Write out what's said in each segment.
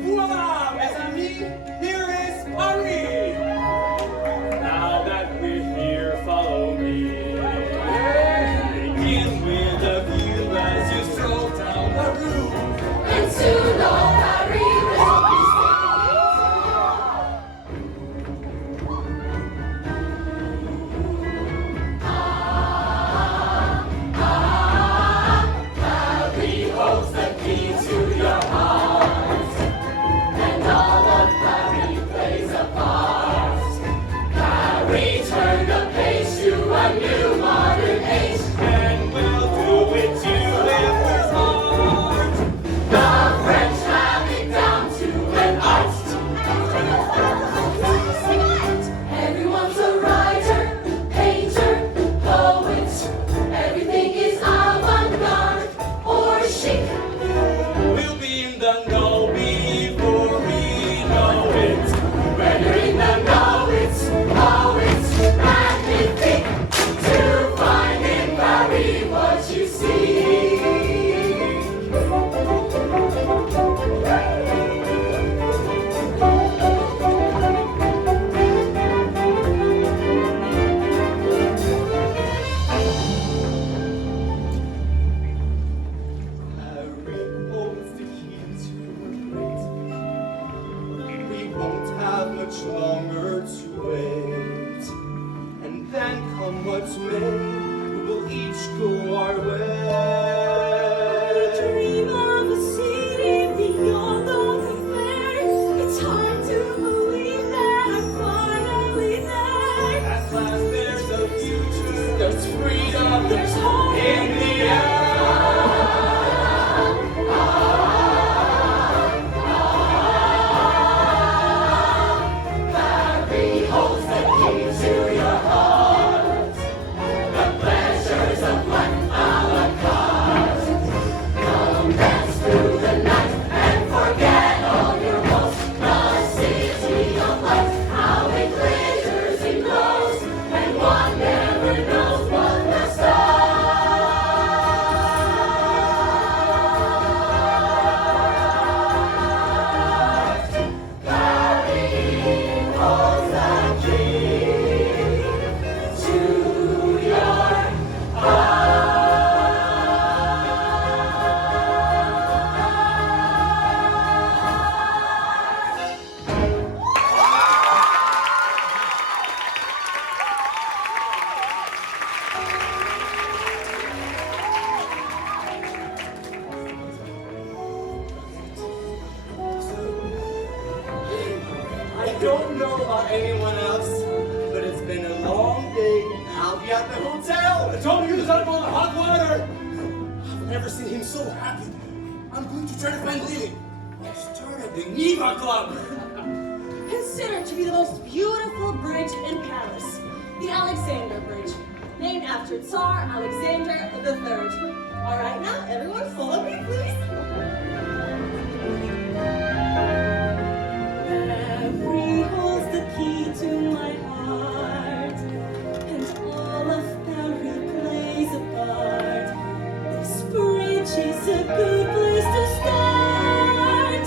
Voila, mes amis, here is Paris. Now that we're here, follow me. Begin with a view as you stroll down the rue. And soon all Paris will be Paris holds the key to your heart, and all of Paris plays a part. Paris turned the page to a new modern age. And we'll do it to live with heart. The French have it down to an art. Everyone's a writer, painter, poet. Everything is avant-garde or chic. We'll be in the know before we know it. When you're in the know it's magnifique to find in Paris what you see. Paris holds the key to a great. We won't have much longer to wait. And then come what may, we will each go our way. Dream of a city beyond all compare. It's hard to believe that I'm finally there. At last there's a future, there's freedom, There's hope in the air. Paris holds the key to your heart. The pleasures of life a la carte. Come dance through the night and forget all your woes. The city of light, how it glitters and glows, and one never knows what the stars. Paris holds the key to your I don't know about anyone else, but it's been a long day. I'll be at the hotel. I told you he was out on the hot water. I've never seen him so happy. I'm going to try to find Lily. I started the Niva Club. Considered to be the most beautiful bridge in Paris, the Alexander Bridge, named after Tsar Alexander III. All right, now everyone, follow me, please. Paris holds the key to my heart, and all of Paris plays a part. This bridge is a good place to start.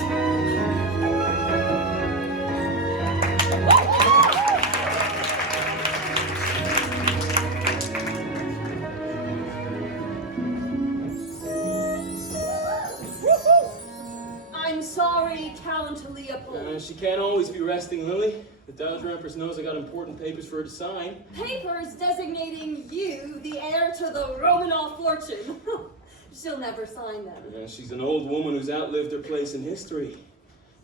be Count Leopold. She can't always be resting, Lily. The Dowager Empress knows I got important papers for her to sign. Papers designating you the heir to the Romanov fortune. She'll never sign them. She's an old woman who's outlived her place in history.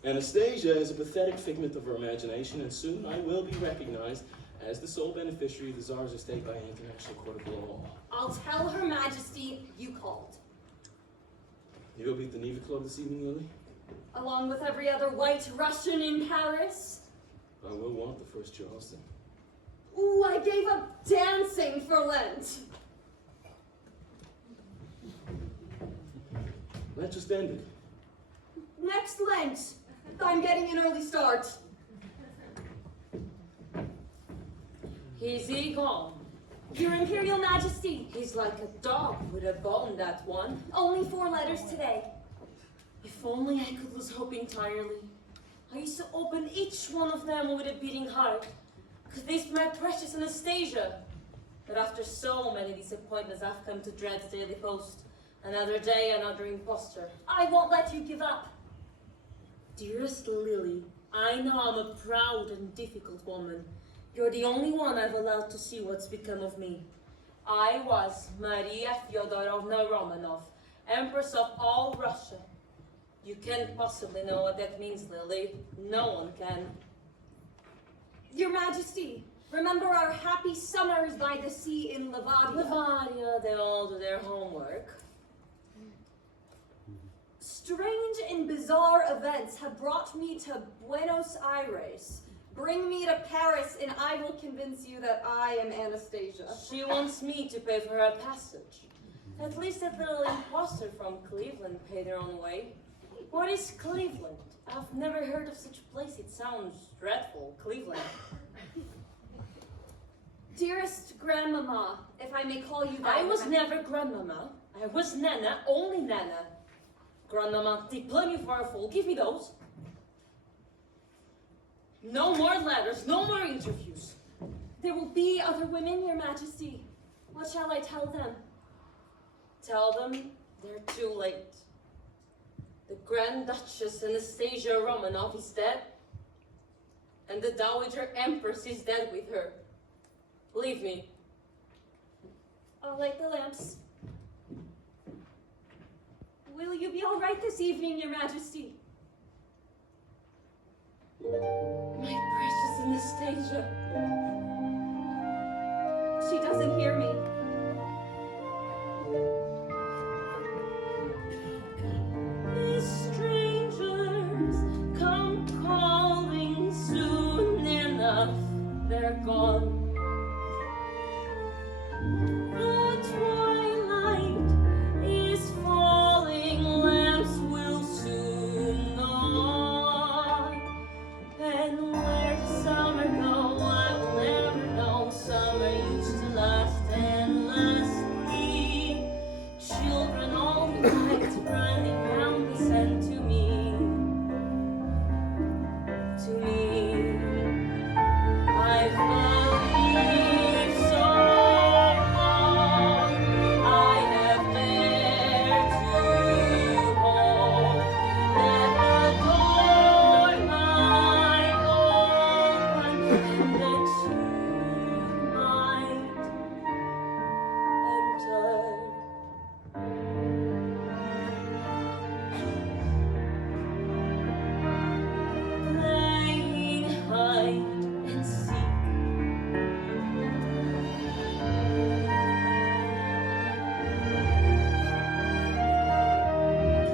Anastasia is a pathetic figment of her imagination, and soon I will be recognized as the sole beneficiary of the Tsar's estate by an international court of law. I'll tell Her Majesty you called. You'll be at the Neva Club this evening, Lily? Along with every other white Russian in Paris. I will want the first Charleston. Ooh, I gave up dancing for Lent. That just ended. Next Lent, I'm getting an early start. Is he gone? Your Imperial Majesty. He's like a dog with a bone, that one. Only 4 letters today. If only I could lose hope entirely. I used to open each one of them with a beating heart, because they's my precious Anastasia. But after so many disappointments, I've come to dread the Daily Post. Another day, another imposter. I won't let you give up. Dearest Lily, I know I'm a proud and difficult woman. You're the only one I've allowed to see what's become of me. I was Maria Fyodorovna Romanov, Empress of all Russia. You can't possibly know what that means, Lily. No one can. Your Majesty, remember our happy summers by the sea in Livadia? Livadia, they all do their homework. Strange and bizarre events have brought me to Buenos Aires. Bring me to Paris and I will convince you that I am Anastasia. She wants me to pay for her passage. At least that little imposter from Cleveland paid her own way. What is Cleveland? I've never heard of such a place. It sounds dreadful. Cleveland. Dearest Grandmama, if I may call you that. I was never Grandmama. I was Nana, only Nana. Grandmama, they play me for a fool. Give me those. No more letters, no more interviews. There will be other women, Your Majesty. What shall I tell them? Tell them they're too late. The Grand Duchess Anastasia Romanov is dead, and the Dowager Empress is dead with her. Leave me. I'll light the lamps. Will you be all right this evening, Your Majesty? My precious Anastasia. She doesn't hear me. These strangers come calling soon enough. They're gone. The twilight is falling. Lamps will soon dawn. And where does summer go? I will never know. Summer used to last endlessly. Children all the night running round the sun to me. To me, I've believed so long. I have dared to hope that the door might open and that you might enter. Playing hide and seek.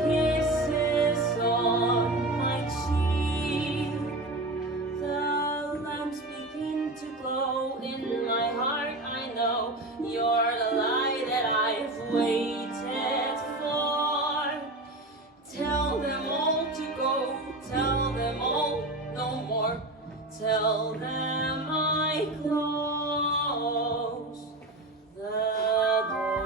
Kisses on my cheek. The lamps begin to glow in my heart. I know you're the light that I've waited for. Tell them all to go. Tell them all no more. Tell them I close the door.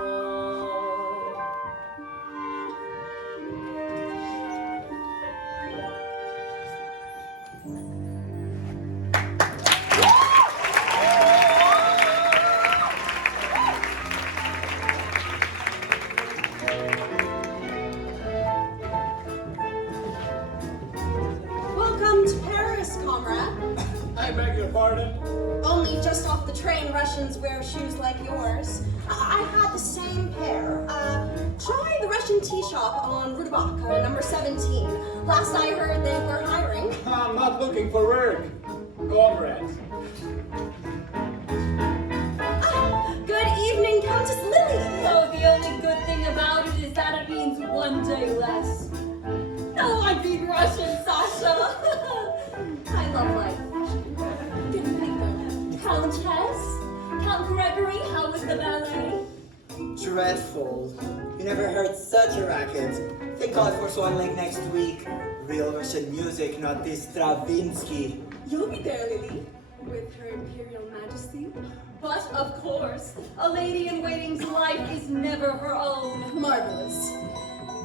beg your pardon? Only just off the train, Russians wear shoes like yours. I had the same pair. Try the Russian tea shop on Rudabaka, number 17. Last I heard, they were hiring. I'm not looking for work, comrades. Good evening, Countess Lily. Oh, the only good thing about it is that it means one day less. No, I mean Russian, Sasha. I love life. Good evening, Countess. Count Gregory, how was the ballet? Dreadful. You never heard such a racket. Thank God for Swan Lake next week. Real Russian music, not this Stravinsky. You'll be there, Lily, with her Imperial Majesty. But of course, a lady-in-waiting's life is never her own. Marvelous.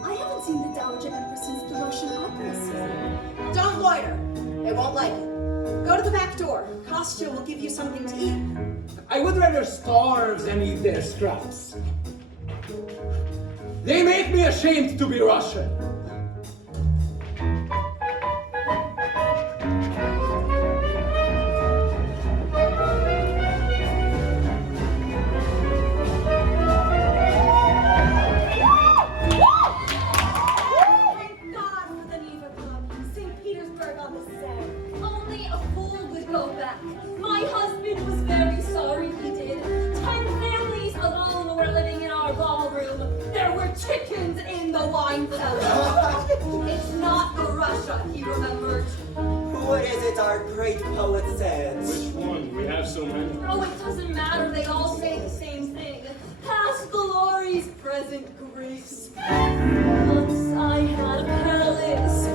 I haven't seen the Dowager Empress since the Russian opera season. Don't loiter. They won't like it. Go to the back door. Kostya will give you something to eat. I would rather starve than eat their scraps. They make me ashamed to be Russian. Thank God for the Neva Club. St. Petersburg on the Seine. Only a fool would go back. My husband was very sorry he did. 10 families alone were living in our ballroom. There were chickens in the wine cellar. It's not Russia, he remembered. What is it our great poet says? Which one? We have so many. Oh, it doesn't matter, they all say the same thing. Past glories, present griefs. Once I had a palace,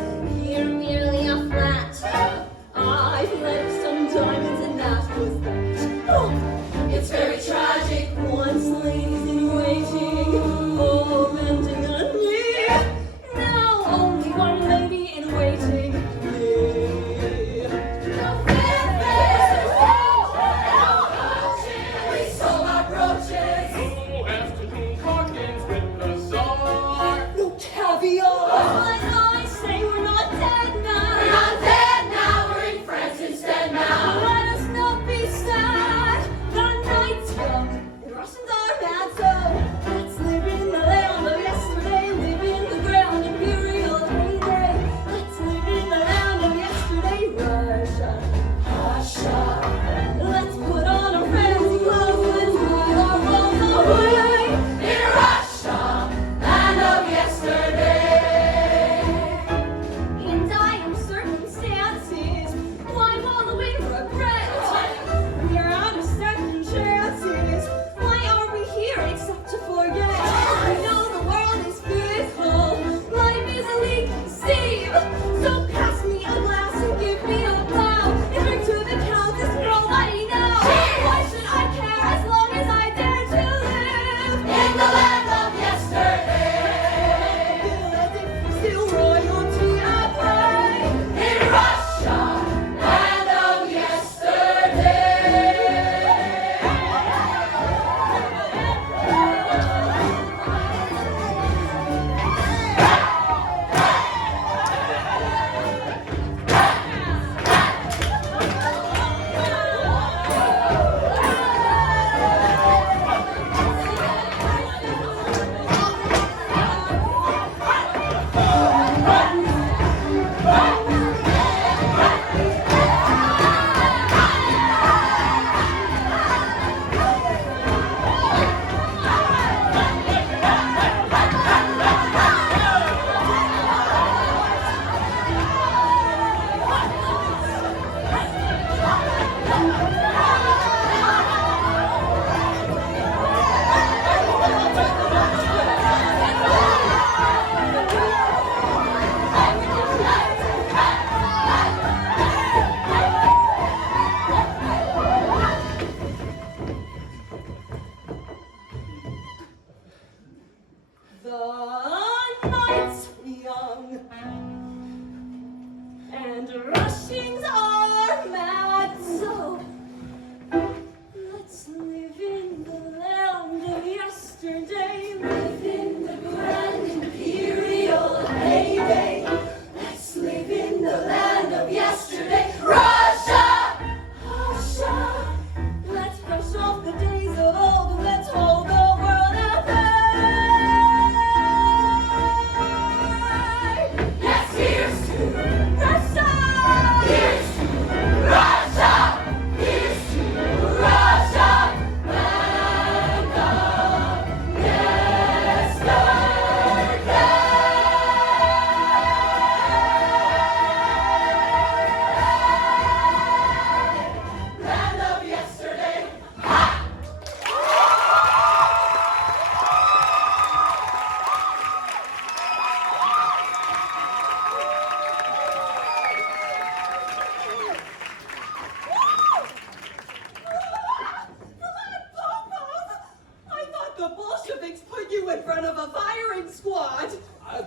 here merely a flat. I fled some diamonds and that was that. Oh, it's very tragic. Once ladies in waiting, oh, bending on me. Now only one lady in waiting. Me. We sold our brooches. Oh, afternoon parkings with the Tsar. No caviar. But I say we're not dead now. We're not dead now, we're in France instead now. Let us not be sad. The night's young. The Russians are mad, so let's live in the land of yesterday. Live in the ground imperial heyday. Let's live in the land of yesterday, Russia. Russia. Let's put on our fancy clothes. Let's hide our woes away. In Russia, land of yesterday. In dire circumstances, why wallow in regret? We're out of second chances. Why are we here except to forget? I know the world is fearful. Life is a leaking sea. So pass me a glass and give me a bow. And drink to the Countess for all I know. Why should I care as long as I dare to live? In the land of yesterday. Feel as if we're still royalty, I pray. In Russia, land of yesterday. The night's young, and Russians are mad, so let's live in the land of yesterday, live in the grand imperial heyday. Let's live in the land of yesterday. Russia,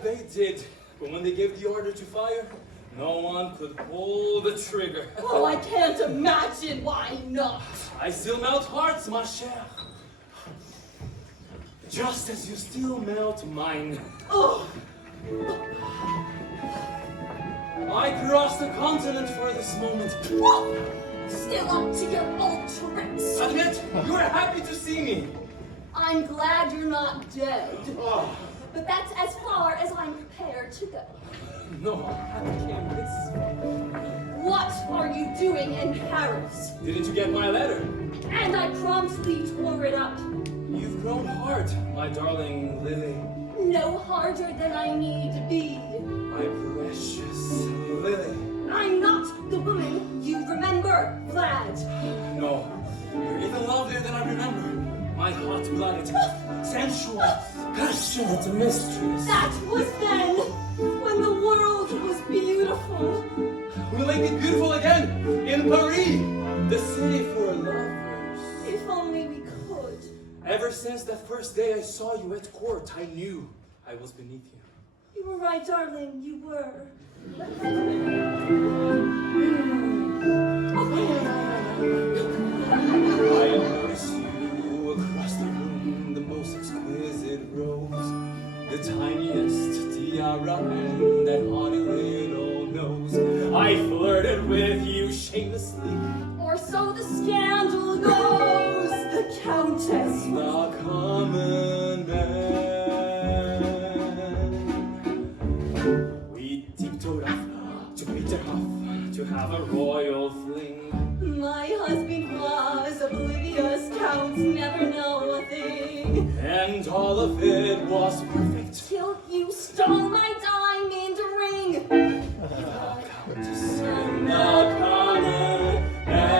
they did. But when they gave the order to fire, no one could pull the trigger. Oh, I can't imagine why not. I still melt hearts, ma chère. Just as you still melt mine. Oh, I crossed the continent for this moment. still up to your old tricks. Admit, you are happy to see me. I'm glad you're not dead. Oh, But that's as far as I'm prepared to go. no, I can't miss. What are you doing in Paris? Didn't you get my letter? And I promptly tore it up. You've grown hard, my darling Lily. No harder than I need be. My precious Lily. I'm not the woman you remember, Vlad. No, you're even lovelier than I remember. My hot-blooded, sensual, passionate mistress. That was then, when the world was beautiful. We'll make it beautiful again in Paris, the city for lovers. If only we could. Ever since that first day I saw you at court, I knew I was beneath you. You were right, darling, you were. I embrace you across the room, the most exquisite rose, the tiniest tiara and that haughty little nose. I flirted with you shamelessly. Or so the scandal goes, the Countess. The common man. We tiptoed off to Peterhof to have a royal fling. My husband was oblivious, Counts never know a thing. And all of it was perfect. Till you stole my diamond ring. Countess and the common man.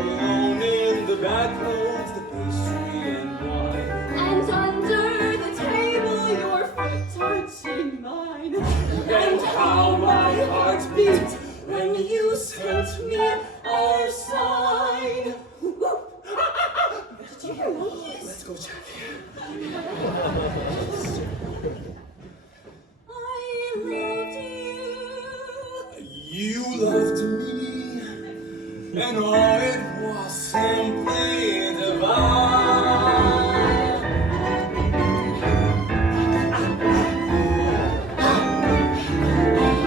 Alone in the bad clothes, the pastry and wine. And under the table, your foot touching mine. And how my heart beat when you sent me our sign. Did you hear that? Let's go check. I loved you. You loved me, and all it was simply divine.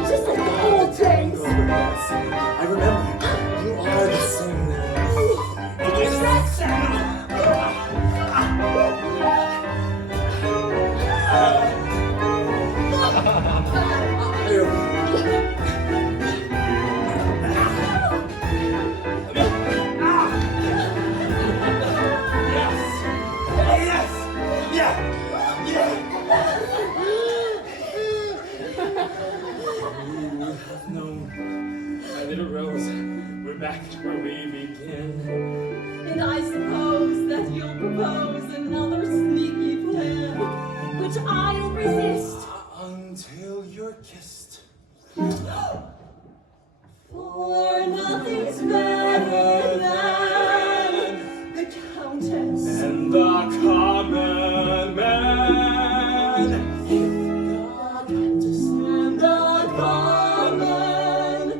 Just like the old days. I remember, you are the same now. It is that back where we begin. And I suppose that you'll propose another sneaky plan, which I'll resist. Until you're kissed. For nothing's better than the Countess. And the common man. The Countess and the common man.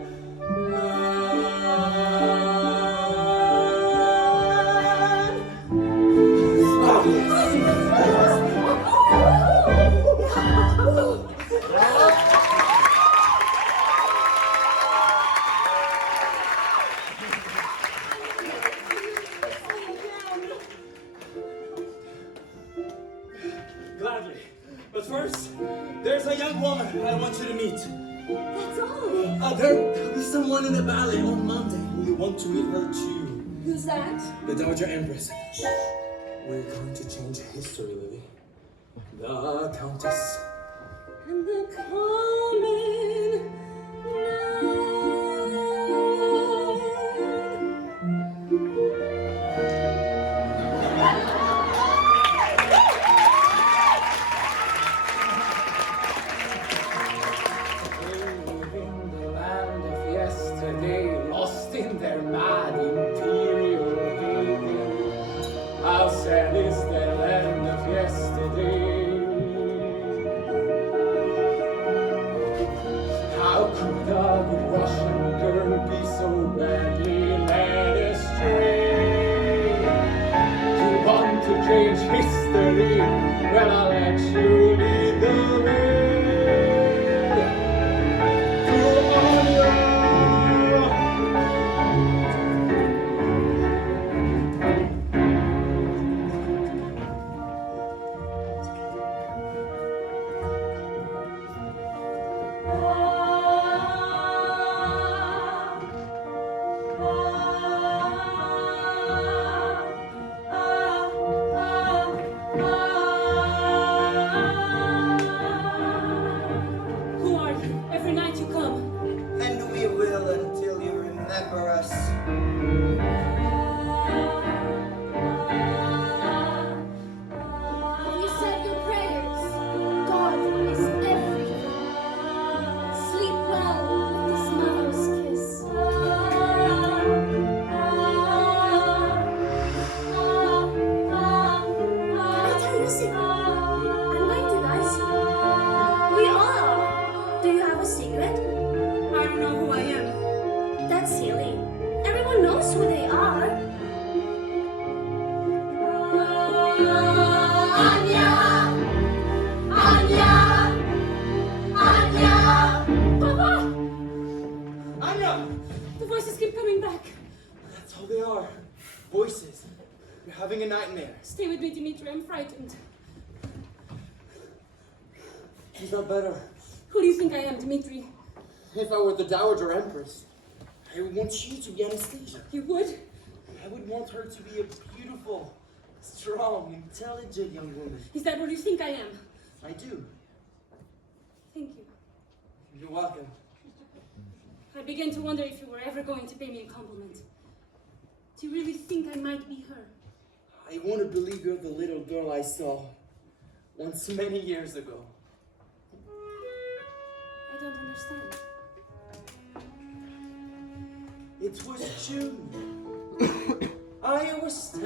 Gladly. But first, there's a young woman I want you to meet. That's all. There'll be someone in the ballet on Monday who you want to meet her too. Who's that? The Dowager Empress. Shh. We're going to change history, Lily. The Countess. And the common man. In the land of yesterday, lost in their mad imperial hating. How sad is the land of yesterday. a good Russian girl be so badly led astray? You want to change history? Well, I'll let you lead the way. To Anya. Who are you? Every night you come. And we will until you remember us. You said your prayers. God is everything. Sleep well with this mother's kiss. Can I tell you a secret? I'm going to die soon. We all are. Do you have a secret? I don't know who I am. That's silly. Everyone knows who they are. Anya! Anya! Anya! Papa! Anya! The voices keep coming back. That's all they are. Voices. You're having a nightmare. Stay with me, Dimitri. I'm frightened. She's not better. Who do you think I am, Dimitri? If I were the Dowager Empress, I would want you to be Anastasia. You would? I would want her to be a beautiful, strong, intelligent young woman. Is that what you think I am? I do. Thank you. You're welcome. I began to wonder if you were ever going to pay me a compliment. Do you really think I might be her? I want to believe you're the little girl I saw once many years ago. I don't understand. It was June. I was 10.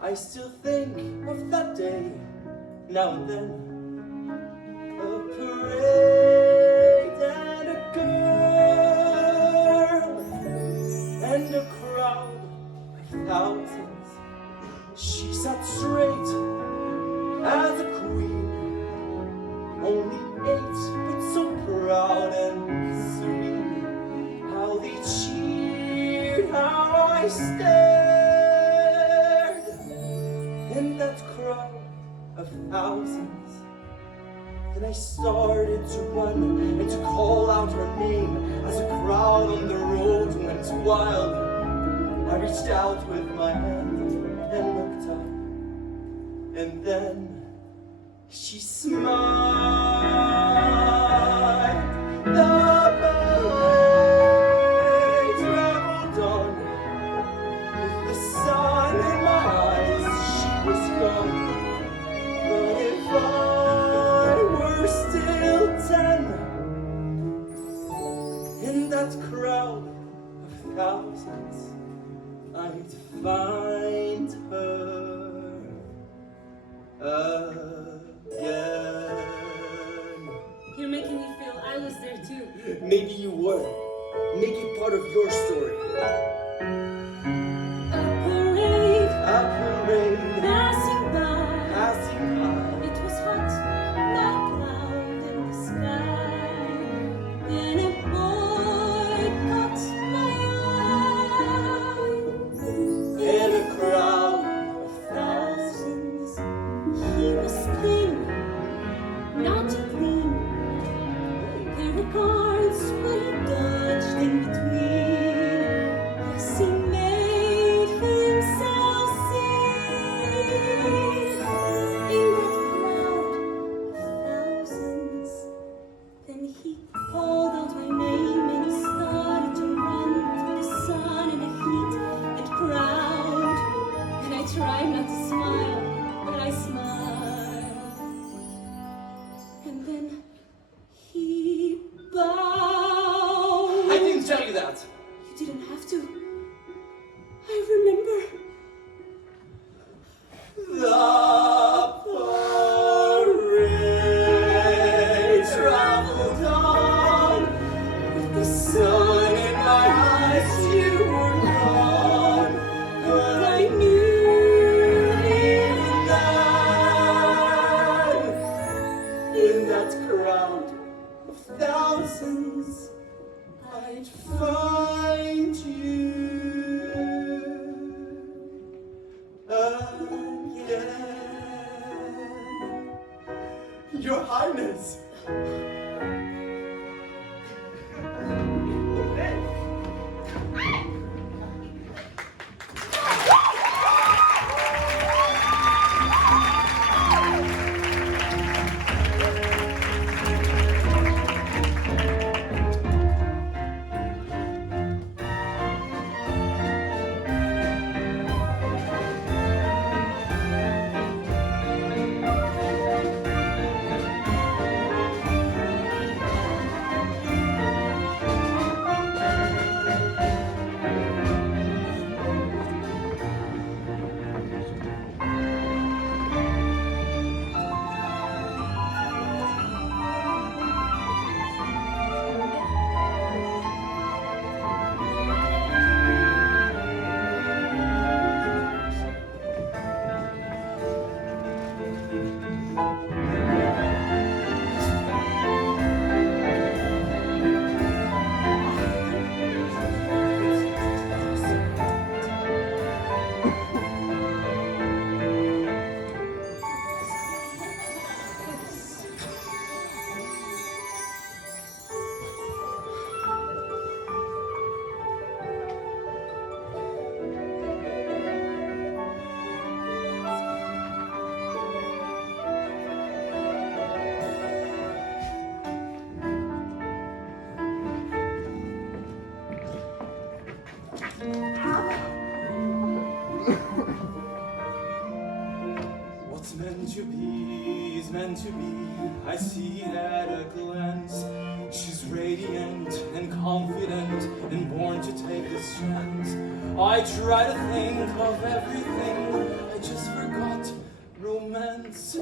I still think of that day now and then. A parade and a girl and a crowd of thousands. She sat straight as a queen, only 8 but so proud and serene. How they cheered, how I stared in that crowd of thousands. Then I started to run and to call out her name as a crowd on the road went wild. I reached out with my hand and looked up, and then she smiled. The parade traveled on with the sun in my eyes. She was gone. But if I were still 10 in that crowd of thousands, I'd find her again. You're making me feel I was there too. Maybe you were. Make it part of your story. A parade A parade passing by. passing by. It was hot, no cloud in the sky. Then a boy caught my eye. In a crowd of Thousands, he was thin, not clean. There were guards, but he dodged in between. Yes, he made himself seen in that crowd of thousands. Then he called out my name and he started to run through the sun and the heat and crowd. And I tried not to smile, but I smiled. And then he bowed. crowd of thousands, I'd find you again. Your Highness. What's meant to be is meant to be. I see it at a glance. She's radiant and confident and born to take this chance. I try to think of everything, I just forgot romance.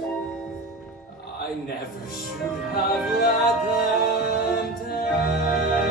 I never should have let them dance.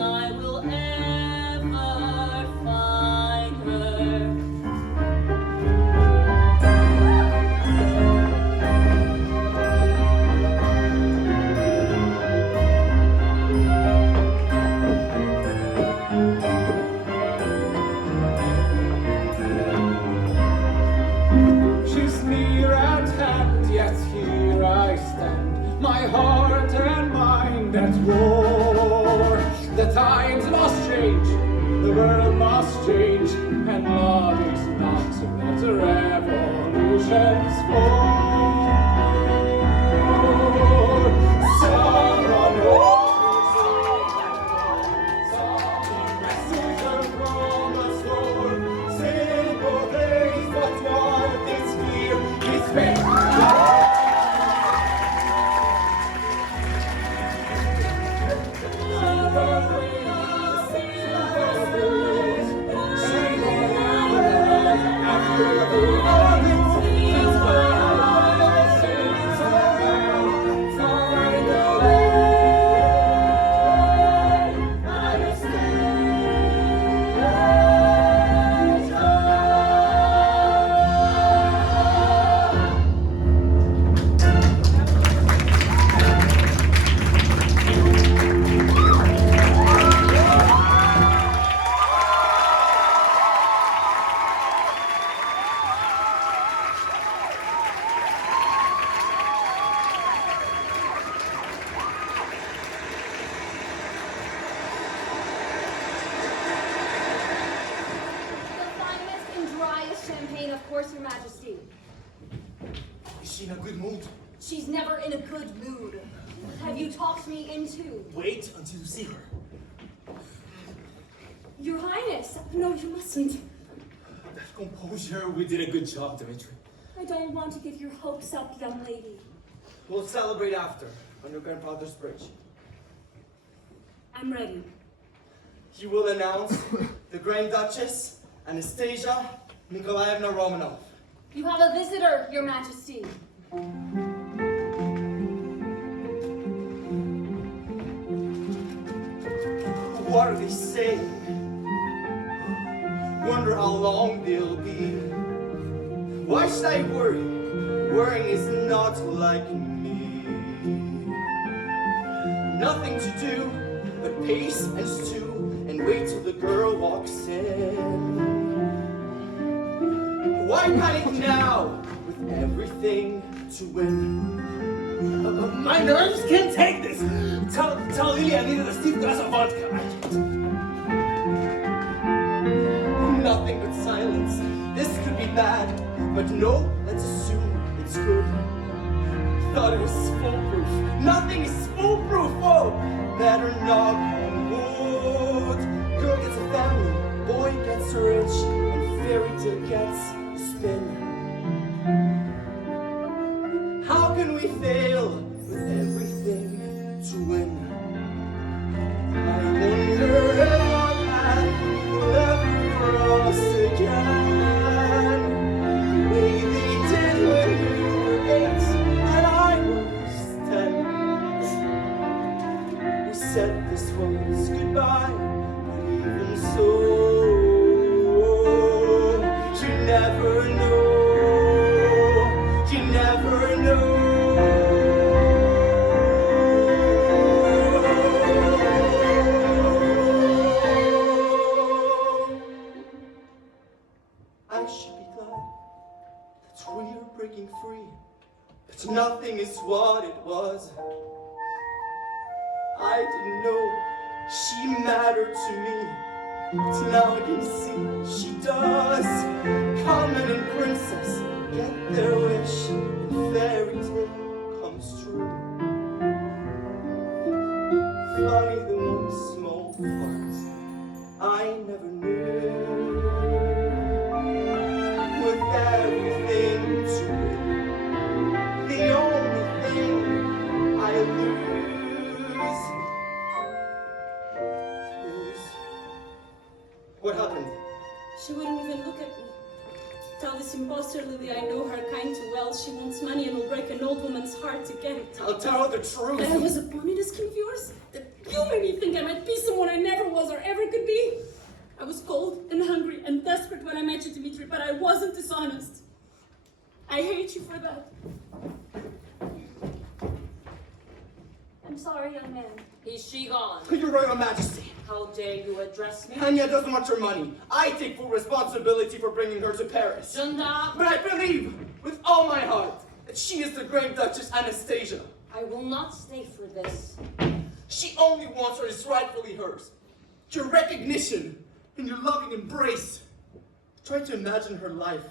I end that war. The times must change, the world must change, and love is not what the revolution's for. Someone someone rescues from a storm. Simple days, but what is clear is faith. Champagne, of course, Your Majesty. Is she in a good mood? She's never in a good mood. Have you talked me into? Wait until you see her. Your Highness, no, you mustn't. Composure, we did a good job, Dimitri. I don't want to get your hopes up, young lady. We'll celebrate after, on your grandfather's bridge. I'm ready. You will announce the Grand Duchess, Anastasia Nikolaevna Romanov. You have a visitor, Your Majesty. What are they saying? Wonder how long they'll be. Why should I worry? Worrying is not like me. Nothing to do but pace and stew and wait till the girl walks in. Why panic now with everything to win? My nerves can't take this. Tell Lily I needed a steep glass of vodka. Nothing but silence. This could be bad, but no, let's assume it's good. Thought it was foolproof. Nothing is foolproof. Oh, better knock on wood. Girl gets a family, boy gets rich, and fairy tale gets a spin. How can we fail with everything to win? I wonder if our path will ever cross again. The way they did when we were 8 and I was 10. We said this was goodbye, but even so, you never know. You never know. I should be glad that we're breaking free, but nothing is what it was. I didn't know she mattered to me, but now I can see she does. Common and princess get their wish, and fairy tale comes true. Funny the one small part I never knew. With everything to win, the only thing I lose is what happened? She wouldn't even look at me. Tell this imposter Lily I know her kind too well. She wants money and will break an old woman's heart to get it. I'll tell her the truth. That I was a pawn in a scheme of yours? That you made me think I might be someone I never was or ever could be? I was cold and hungry and desperate when I met you, Dimitri, but I wasn't dishonest. I hate you for that. I'm sorry, young man. Is she gone? Your Royal Majesty. How dare you address me? Anya doesn't want your money. I take full responsibility for bringing her to Paris. Junda, But I believe, with all my heart, that she is the Grand Duchess Anastasia. I will not stay for this. She only wants what is rightfully hers. Your recognition and your loving embrace. Try to imagine her life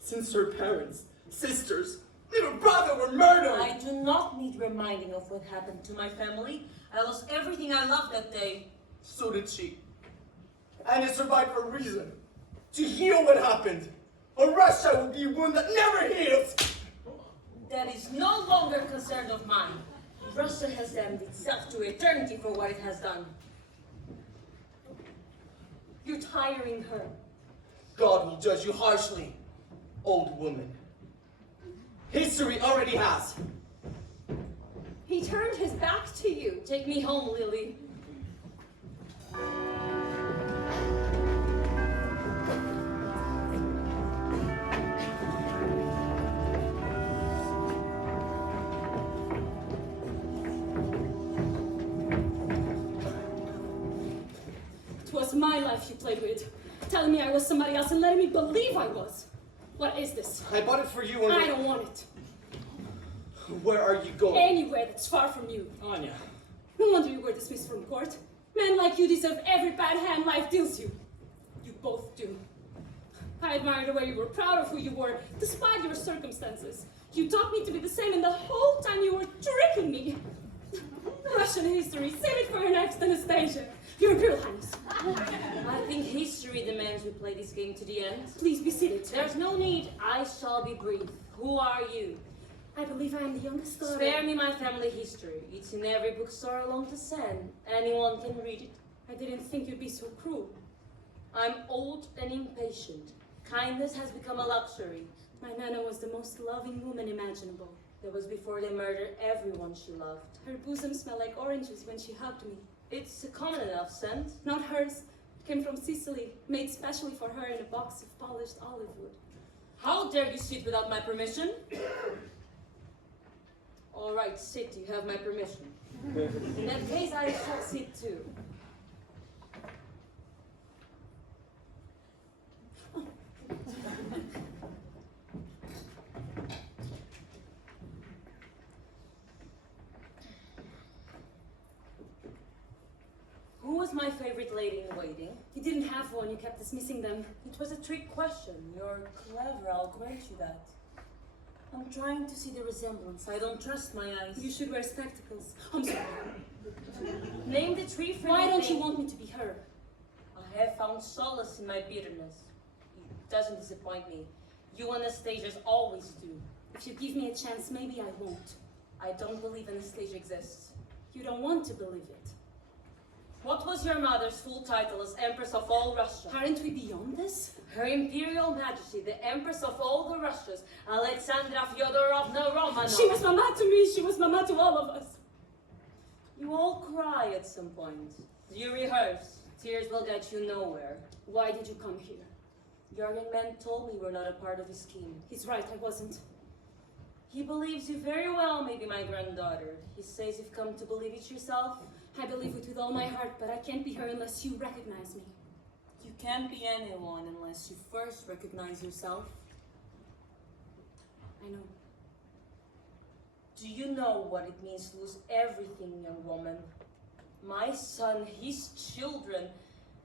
since her parents, sisters, little brother were murdered. I do not need reminding of what happened to my family. I lost everything I loved that day. So did she. And it survived for a reason. To heal what happened. Or Russia will be a wound that never heals. That is no longer a concern of mine. Russia has damned itself to eternity for what it has done. You're tiring her. God will judge you harshly, old woman. History already has. He turned his back to you. Take me home, Lily. It was my life you played with, telling me I was somebody else and letting me believe I was. What is this? I bought it for you when I don't want it. Where are you going? Anywhere that's far from you. Anya, No wonder you were dismissed from court. Men like you deserve every bad hand life deals you. You both do. I admire the way you were proud of who you were, despite your circumstances. You taught me to be the same, and the whole time you were tricking me. Russian history, save it for your next Anastasia. Your Imperial Highness. I think history demands we play this game to the end. Please be seated. There's no need. I shall be brief. Who are you? I believe I am the youngest daughter. Spare me my family history. It's in every bookstore along the Seine. Anyone can read it. I didn't think you'd be so cruel. I'm old and impatient. Kindness has become a luxury. My Nana was the most loving woman imaginable. That was before they murdered everyone she loved. Her bosom smelled like oranges when she hugged me. It's a common enough scent. Not hers. Came from Sicily, made specially for her in a box of polished olive wood. How dare you sit without my permission? All right, sit. You have my permission. In that case, I shall sit too. Who was my favorite lady in waiting? You didn't have one, you kept dismissing them. It was a trick question. You're clever, I'll grant you that. I'm trying to see the resemblance. I don't trust my eyes. You should wear spectacles. I'm sorry. Name the tree for Why me, don't you babe. want me to be her? I have found solace in my bitterness. It doesn't disappoint me. You Anastasias always do. If you give me a chance, maybe I won't. I don't believe Anastasia exists. You don't want to believe it. What was your mother's full title as Empress of all Russia? Aren't we beyond this? Her Imperial Majesty, the Empress of all the Russias, Alexandra Fyodorovna Romanov. She was mama to me, she was mama to all of us. You all cry at some point. You rehearse. Tears will get you nowhere. Why did you come here? Your young man told me you were not a part of his scheme. He's right, I wasn't. He believes you very well, maybe my granddaughter. He says you've come to believe it yourself. I believe it with all my heart, but I can't be her unless you recognize me. You can't be anyone unless you first recognize yourself. I know. Do you know what it means to lose everything, young woman? My son, his children,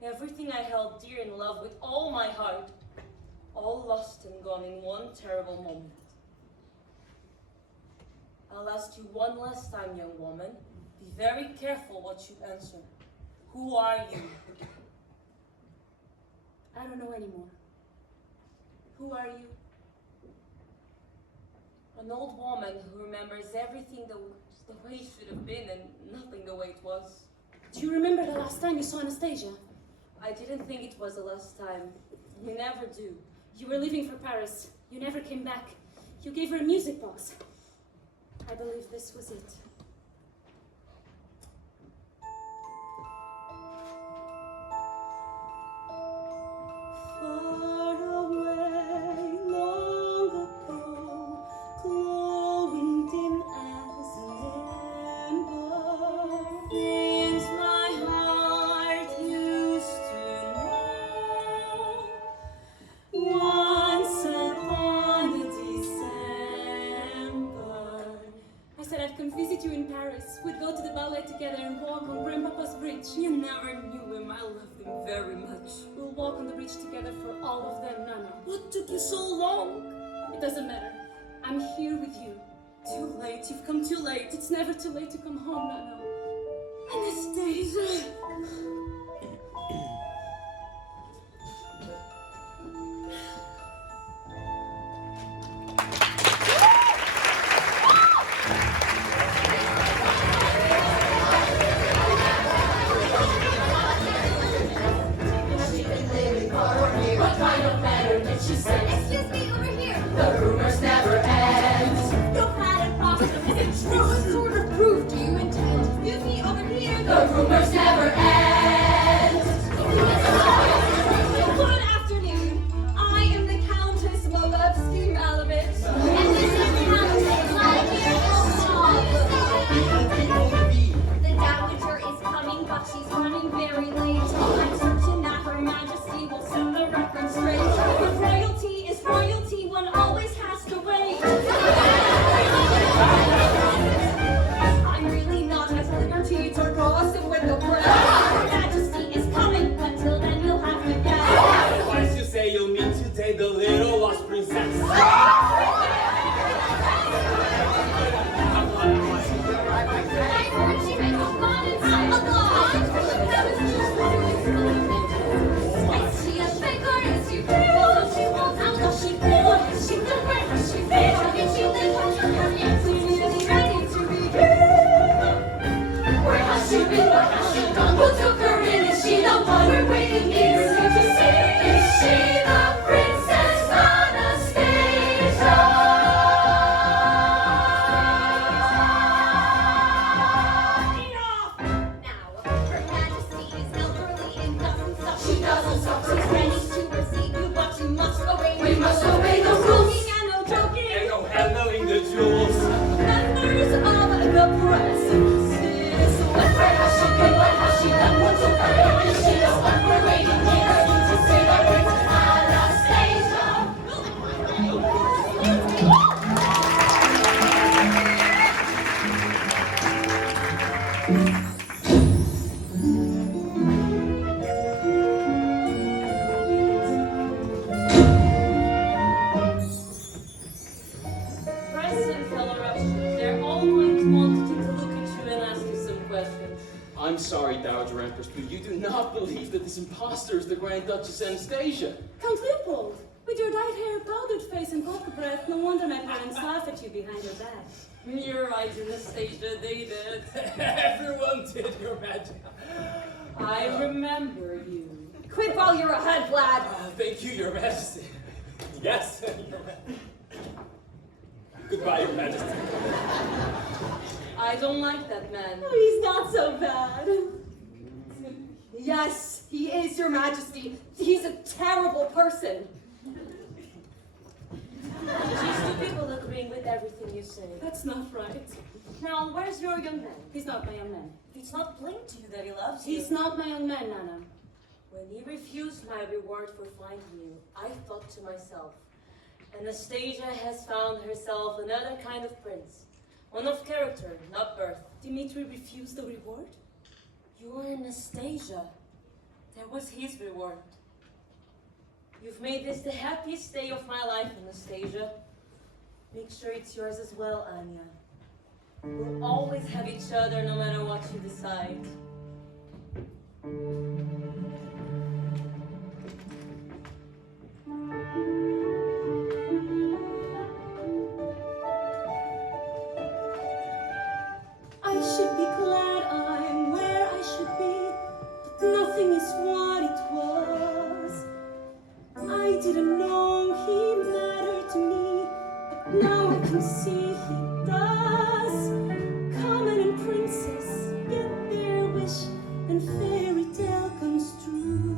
everything I held dear and loved with all my heart, all lost and gone in one terrible moment. I'll ask you one last time, young woman. Be very careful what you answer. Who are you? I don't know anymore. Who are you? An old woman who remembers everything the way it should have been and nothing the way it was. Do you remember the last time you saw Anastasia? I didn't think it was the last time. You never do. You were leaving for Paris. You never came back. You gave her a music box. I believe this was it. Far away, long ago, glowing dim as an ember, Things my heart used to know. once upon a December. I said I'd come visit you in Paris. We'd go to the ballet together and walk on Grandpapa's bridge. You never knew him. I loved him very much. We'll walk on the bridge together for all of them, Nana. What took you so long? It doesn't matter. I'm here with you. Too late. You've come too late. It's never too late to come home, Nana. Anastasia. What kind of letter did she send? Excuse me, over here. The rumors never end. You've had impossible. Is it true? What sort of proof do you intend? Excuse me, over here. The rumors never end. Good afternoon. I am the Countess Molovsky Malovich. And this is Countess Vladimir Ilmov. The Dowager is coming, but she's running very late. I'm certain that Her Majesty will set the record straight. But royalty is royalty, one always has to wait. I'm really not at liberty to gossip with the press. Her Majesty is coming, but till then you'll have to guess. Why did you say you'll meet today the little lost princess? I heard she may have gone inside the lodge. That was just I see a beggar, is she poor? She won't out, does she poor? Is she the way? Does she fair? Did she live on her hands? Clearly ready to be here. Where has she been? What has she done? Who took her in? Is she the one we're waiting here to see? Is she the Princess Anastasia? Enough! Now, Her Majesty is elderly and doesn't suck. She doesn't suck. She's ready to receive you, but you must obey. We must obey the rules. Joking and no joking. And no handling the jewels. Members of the press. Where has she been? What has she done? Who took her in? Is she the one we're waiting here to see? The Princess Anastasia. Press and fellow Russians, they're all going to want to take a look at you and ask you some questions. I'm sorry, Dowager Empress, but you do not believe that this impostor is the Grand Duchess Anastasia. Count Leopold, with your dyed hair, powdered face, and cocoa breath, no wonder my parents laugh at you behind your back. You're right, Anastasia, they did. Everyone did, Your Majesty. I remember you. Quit while you're ahead, Vlad. Thank you, Your Majesty. Yes, Your Majesty. Goodbye, Your Majesty. I don't like that man. Oh, he's not so bad. Yes, he is, Your Majesty. He's a terrible person. These two people agreeing with everything you say. That's not right. Now, where's your young man? He's not my young man. It's not plain to you that he loves you. He's not my young man, Nana. When he refused my reward for finding you, I thought to myself, Anastasia has found herself another kind of prince. One of character, not birth. Dimitri refused the reward? You're Anastasia. That was his reward. You've made this the happiest day of my life, Anastasia. Make sure it's yours as well, Anya. We'll always have each other no matter what you decide. I should be glad I'm where I should be, but nothing is what it was. I didn't know he mattered to me, but now I can see he does. Common and princess get their wish, and fairy tale comes true.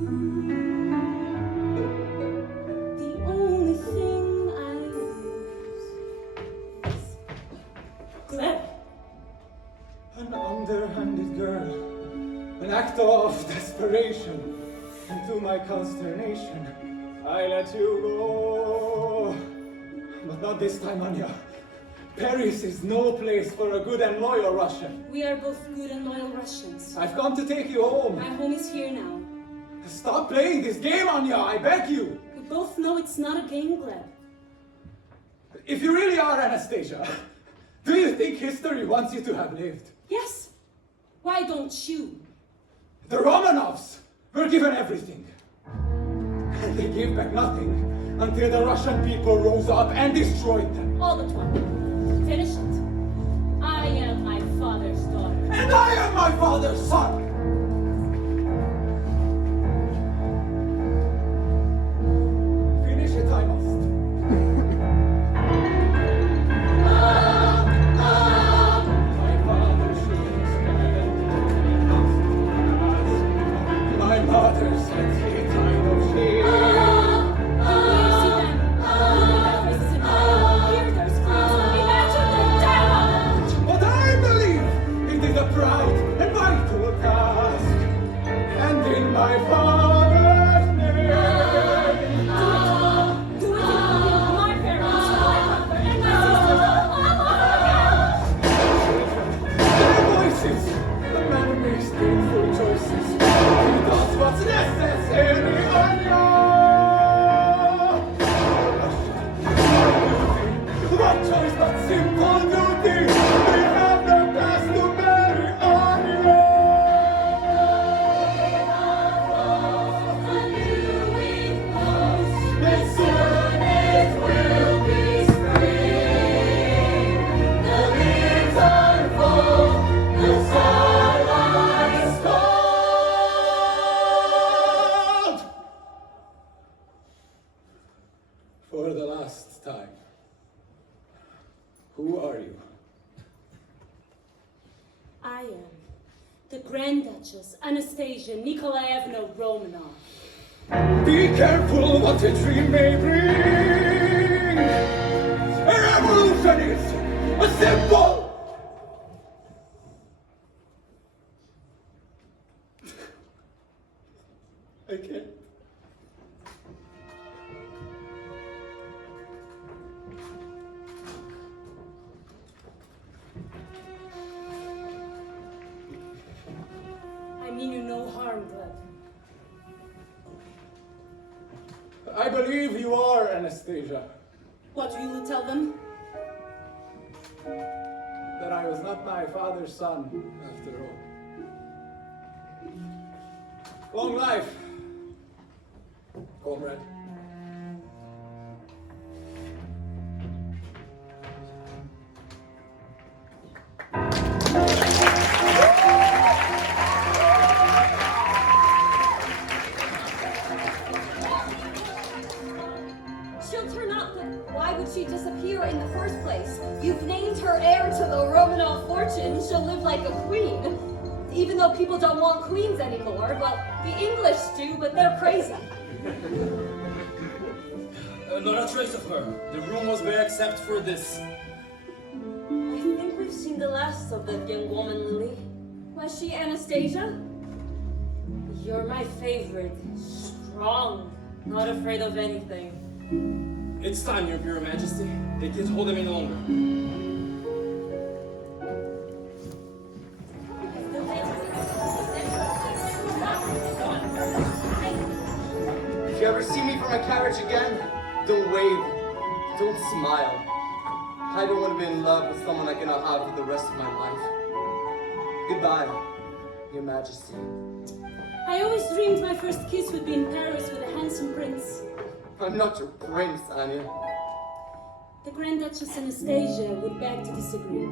The only thing I lose is Gleb. An underhanded girl, an act of desperation, and to my consternation, I let you go. But not this time, Anya. Paris is no place for a good and loyal Russian. We are both good and loyal Russians. I've come to take you home. My home is here now. Stop playing this game, Anya, I beg you. We both know it's not a game, Gleb. If you really are Anastasia, do you think history wants you to have lived? Yes. Why don't you? The Romanovs were given everything. And they gave back nothing until the Russian people rose up and destroyed them. All but one. Finish it. I am my father's daughter. And I am my father's son! Finish it, I must. My father shoots my mother said he died of shame. You see them? Look at their faces in pain. Hear their screams. Imagine their terror. But I believe it is a proud and vital task. And in my father's name. Do it in the name of my parents, my mother, and my sisters, all over again. Their voices, the man makes painful choices. He does what's necessary, Anya. What choice but simple duty? We have the past to bury, Anya. As soon as will be spring, the leaves are full, the sunlight Cold! For the last time, who are you? I am the Grand Duchess Anastasia Nikolaevna Romanov. Be careful what a dream may bring! A revolution is a symbol! I can't. I mean you no harm, Gleb. I believe you are Anastasia. What will you tell them? That I was not my father's son, after all. Long life, comrade. She'll turn up, but why would she disappear in the first place? You've named her heir to the Romanov fortune. She'll live like a queen. Even though people don't want queens anymore. Well, the English do, but they're crazy. Not a trace of her. The room was bare except for this. I think we've seen the last of that young woman, Lily. Was she Anastasia? You're my favorite. Strong. Not afraid of anything. It's time, Your Majesty. They can't hold him any longer. If you ever see me from a carriage again, don't wave, don't smile. I don't want to be in love with someone I cannot have for the rest of my life. Goodbye, Your Majesty. I always dreamed my first kiss would be in Paris with a handsome prince. I'm not your prince, Anya. The Grand Duchess Anastasia would beg to disagree.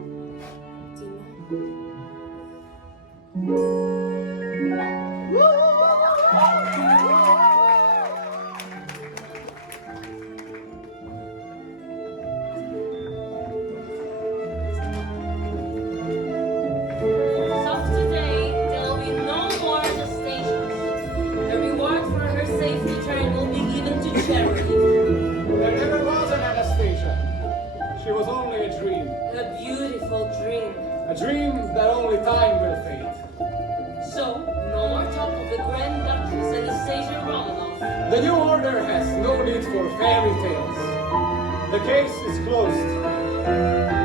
As of today, there will be no more Anastasias. The reward for her safe return will be given to charity. There never was an Anastasia. She was only a dream. A beautiful dream. A dream that only time will fade. So, no more talk of the Grand Duchess Anastasia Romanov. The new order has no need for fairy tales. The case is closed.